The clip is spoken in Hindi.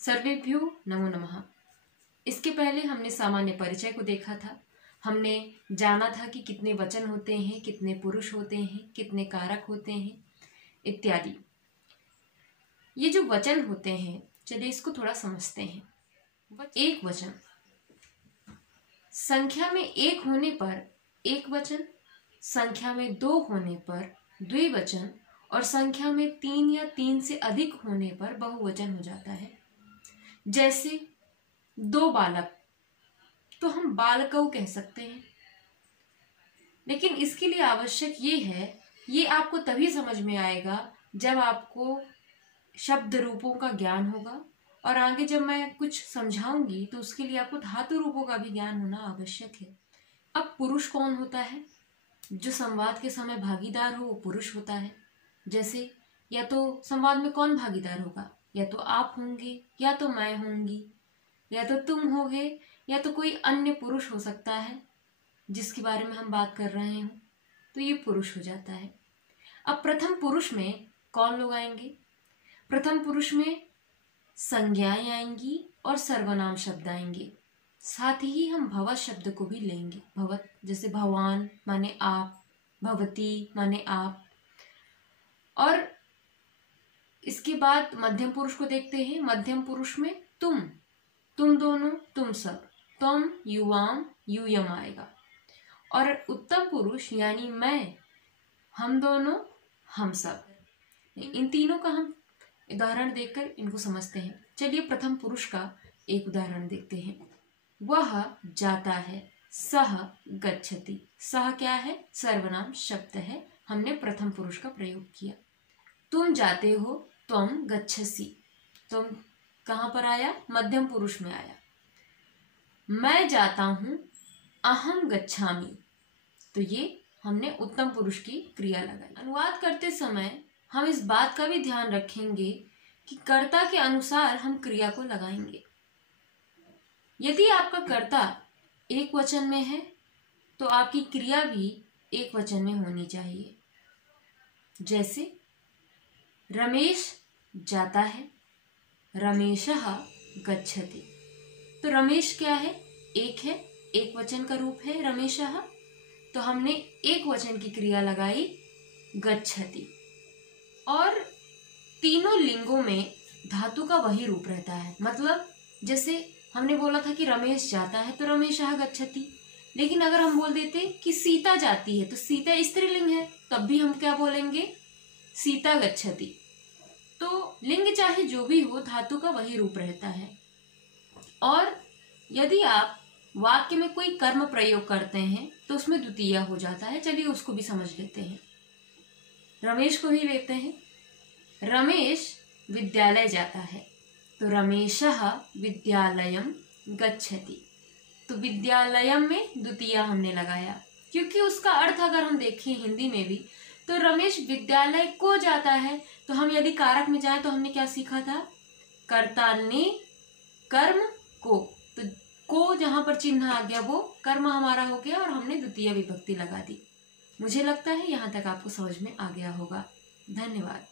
सर्वेभ्यो नमो नमः। इसके पहले हमने सामान्य परिचय को देखा था। हमने जाना था कि कितने वचन होते हैं, कितने पुरुष होते हैं, कितने कारक होते हैं इत्यादि। ये जो वचन होते हैं, चलिए इसको थोड़ा समझते हैं। एक वचन, संख्या में एक होने पर एक वचन, संख्या में दो होने पर द्विवचन और संख्या में तीन या तीन से अधिक होने पर बहुवचन हो जाता है। जैसे दो बालक, तो हम बालकौ कह सकते हैं। लेकिन इसके लिए आवश्यक ये है, ये आपको तभी समझ में आएगा जब आपको शब्द रूपों का ज्ञान होगा, और आगे जब मैं कुछ समझाऊंगी तो उसके लिए आपको धातु रूपों का भी ज्ञान होना आवश्यक है। अब पुरुष कौन होता है? जो संवाद के समय भागीदार हो वो पुरुष होता है। जैसे या तो संवाद में कौन भागीदार होगा? या तो आप होंगे, या तो मैं होंगी, या तो तुम होगे, या तो कोई अन्य पुरुष हो सकता है जिसके बारे में हम बात कर रहे हों, तो ये पुरुष हो जाता है। अब प्रथम पुरुष में कौन लोग आएंगे? प्रथम पुरुष में संज्ञाएं आएंगी और सर्वनाम शब्द आएंगे। साथ ही हम भवत शब्द को भी लेंगे। भवत जैसे भवान माने आप, भवती माने आप। और इसके बाद मध्यम पुरुष को देखते हैं। मध्यम पुरुष में तुम दोनों, तुम सब, तुम, युवाम, यूयम आएगा। और उत्तम पुरुष यानी मैं, हम दोनों, हम सब। इन तीनों का हम उदाहरण देखकर इनको समझते हैं। चलिए प्रथम पुरुष का एक उदाहरण देखते हैं। वह जाता है, सह गच्छति। सह क्या है? सर्वनाम शब्द है। हमने प्रथम पुरुष का प्रयोग किया। तुम जाते हो, त्वं गच्छसि। तुम कहाँ पर आया? मध्यम पुरुष में आया। मैं जाता हूं, अहम गच्छामि। तो ये हमने उत्तम पुरुष की क्रिया लगाई। अनुवाद करते समय हम इस बात का भी ध्यान रखेंगे कि कर्ता के अनुसार हम क्रिया को लगाएंगे। यदि आपका कर्ता एक वचन में है तो आपकी क्रिया भी एक वचन में होनी चाहिए। जैसे रमेश जाता है, रमेशः गच्छति। तो रमेश क्या है? एक है, एक वचन का रूप है रमेशः। तो हमने एक वचन की क्रिया लगाई गच्छति। और तीनों लिंगों में धातु का वही रूप रहता है। मतलब जैसे हमने बोला था कि रमेश जाता है तो रमेशः गच्छति। लेकिन अगर हम बोल देते कि सीता जाती है तो सीता स्त्रीलिंग है, तब भी हम क्या बोलेंगे? सीता गच्छति। तो लिंग चाहे जो भी हो, धातु का वही रूप रहता है। और यदि आप वाक्य में कोई कर्म प्रयोग करते हैं तो उसमें द्वितीय हो जाता है। चलिए उसको भी समझ लेते हैं। रमेश को ही लेते हैं। रमेश विद्यालय जाता है तो रमेशः विद्यालयं गच्छति। तो विद्यालयम में द्वितीय हमने लगाया, क्योंकि उसका अर्थ अगर हम देखें हिंदी में भी तो रमेश विद्यालय को जाता है। तो हम यदि कारक में जाएं तो हमने क्या सीखा था? कर्ता ने कर्म को, तो को जहां पर चिन्ह आ गया वो कर्म हमारा हो गया और हमने द्वितीय विभक्ति लगा दी। मुझे लगता है यहाँ तक आपको समझ में आ गया होगा। धन्यवाद।